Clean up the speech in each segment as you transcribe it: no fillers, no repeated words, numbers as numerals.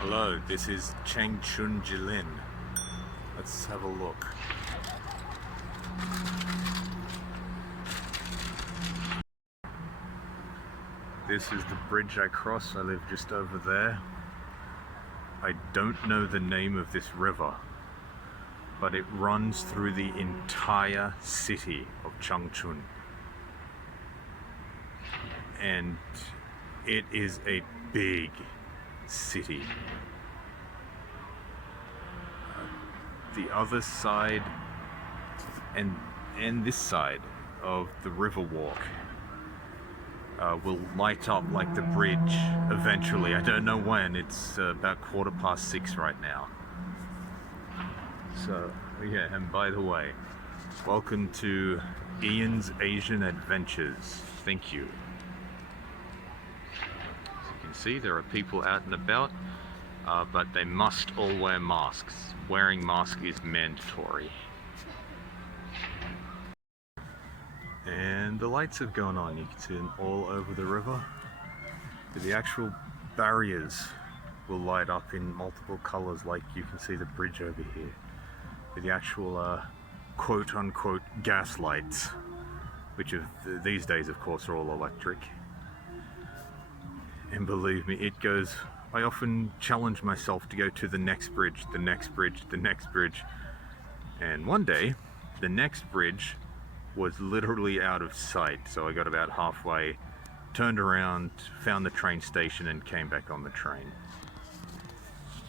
Hello, this is Changchun, Jilin. Let's have a look. This is the bridge I cross. I live just over there. I don't know the name of this river, but it runs through the entire city of Changchun. And it is a big city. The other side and this side of the river walk will light up like the bridge eventually. I don't know when. It's about 6:15 right now. So yeah, and by the way, welcome to Ian's Asian Adventures. Thank you. As you can see, there are people out and about, but they must all wear masks. Wearing masks is mandatory. And the lights have gone on. You can see them all over the river. But the actual barriers will light up in multiple colors, like you can see the bridge over here. With the actual quote-unquote gas lights, which these days of course are all electric. And believe me, it goes, I often challenge myself to go to the next bridge, the next bridge, the next bridge. And one day, the next bridge was literally out of sight. So I got about halfway, turned around, found the train station and came back on the train.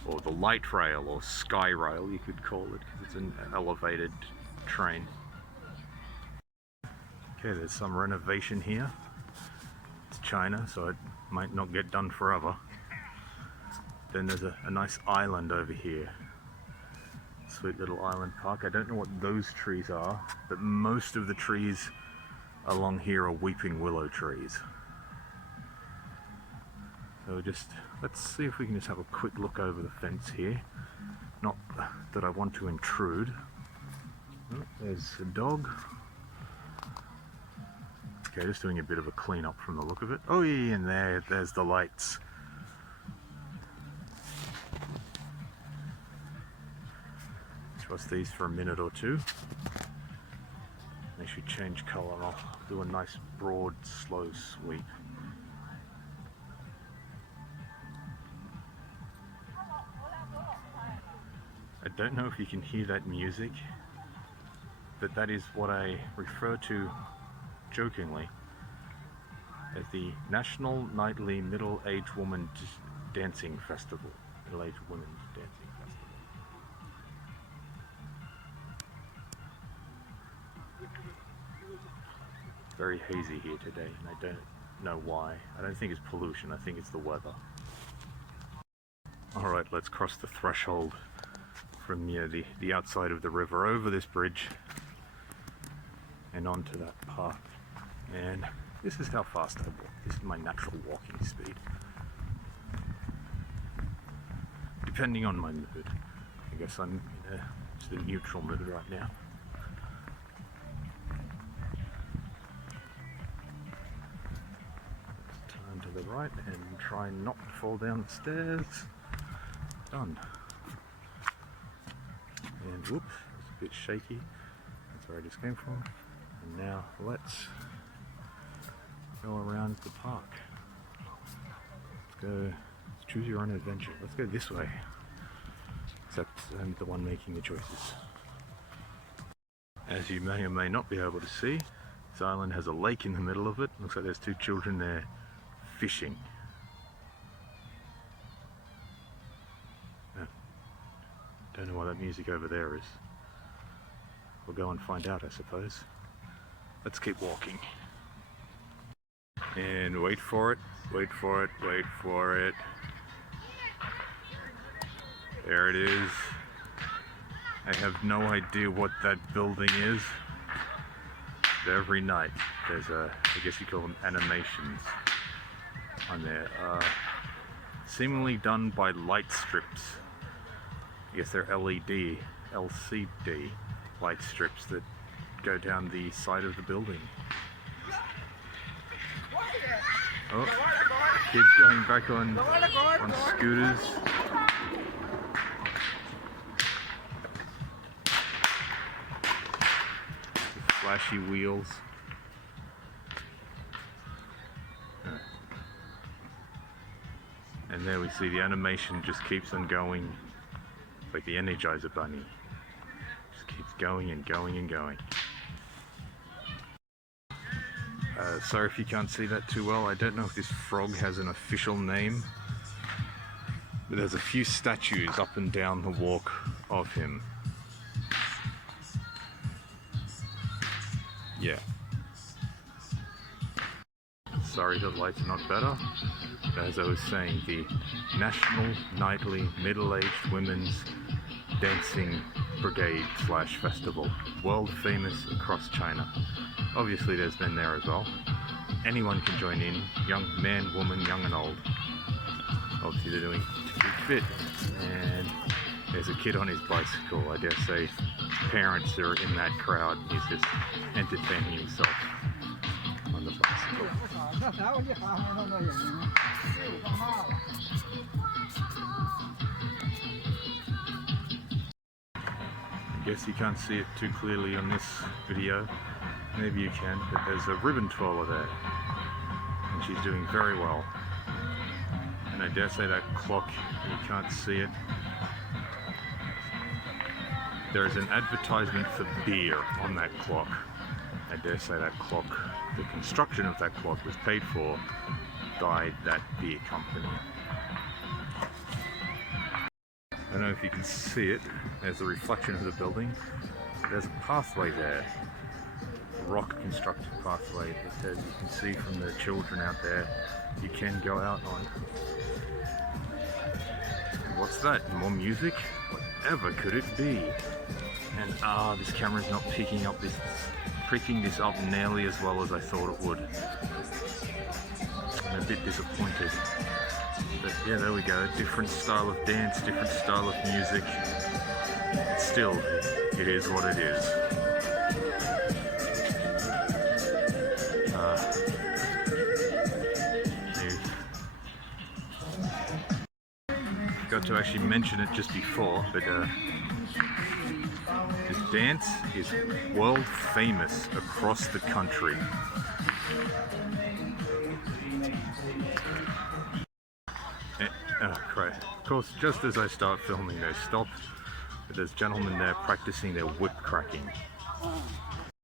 Or the light rail, or sky rail you could call it, because it's an elevated train. Okay, there's some renovation here. It's China, so it might not get done forever. Then there's a nice island over here. Sweet little island park. I don't know what those trees are, but most of the trees along here are weeping willow trees. So let's see if we can just have a quick look over the fence here. Not that I want to intrude. Oh, there's a dog. Okay, just doing a bit of a clean up from the look of it. Oh yeah, and there's the lights. Trust these for a minute or two. They should change colour and I'll do a nice broad slow sweep. I don't know if you can hear that music, but that is what I refer to jokingly as the National Nightly Middle-Aged Woman Dancing Festival. Middle-Aged Women's Dancing Festival. Very hazy here today, and I don't know why. I don't think it's pollution, I think it's the weather. Alright, let's cross the threshold from the outside of the river over this bridge and onto that park. And this is how fast I walk. This is my natural walking speed. Depending on my mood. I guess I'm in just a neutral mood right now. Let's turn to the right and try not to fall down the stairs. Done. And whoops, it's a bit shaky. That's where I just came from. And now let's go around the park. Let's choose your own adventure. Let's go this way. Except I'm the one making the choices. As you may or may not be able to see, this island has a lake in the middle of it. Looks like there's two children there fishing. Don't know what that music over there is. We'll go and find out, I suppose. Let's keep walking. And wait for it, wait for it, wait for it. There it is. I have no idea what that building is. But every night there's I guess you call them animations on there. Seemingly done by light strips. I guess they're LCD light strips that go down the side of the building. Oh, kids going back on scooters. flashy wheels. And there we see the animation just keeps on going, like the Energizer Bunny. Just keeps going and going and going. Sorry if you can't see that too well. I don't know if this frog has an official name, but there's a few statues up and down the walk of him. Yeah. Sorry the light's not better. But as I was saying, the National Nightly Middle-Aged Women's Dancing Brigade / Festival. World famous across China. Obviously there's men there as well. Anyone can join in. Young man, woman, young and old. Obviously they're doing to keep fit. And there's a kid on his bicycle. I dare say parents are in that crowd. He's just entertaining himself on the bicycle. I guess you can't see it too clearly on this video. Maybe you can, but there's a ribbon twirler there. And she's doing very well. And I dare say that clock, you can't see it. There is an advertisement for beer on that clock. I dare say that clock, the construction of that clock was paid for by that beer company. I don't know if you can see it, there's a reflection of the building. There's a pathway there, a rock constructed pathway that, as you can see from the children out there, you can go out on. What's that? More music? Whatever could it be? And this camera's not picking this up nearly as well as I thought it would. I'm a bit disappointed. But yeah, there we go. Different style of dance, different style of music. Still, it is what it is. Got to actually mention it just before, but this dance is world famous across the country. Oh, great. Of course, just as I start filming, they stop. But there's gentlemen there practicing their whip cracking.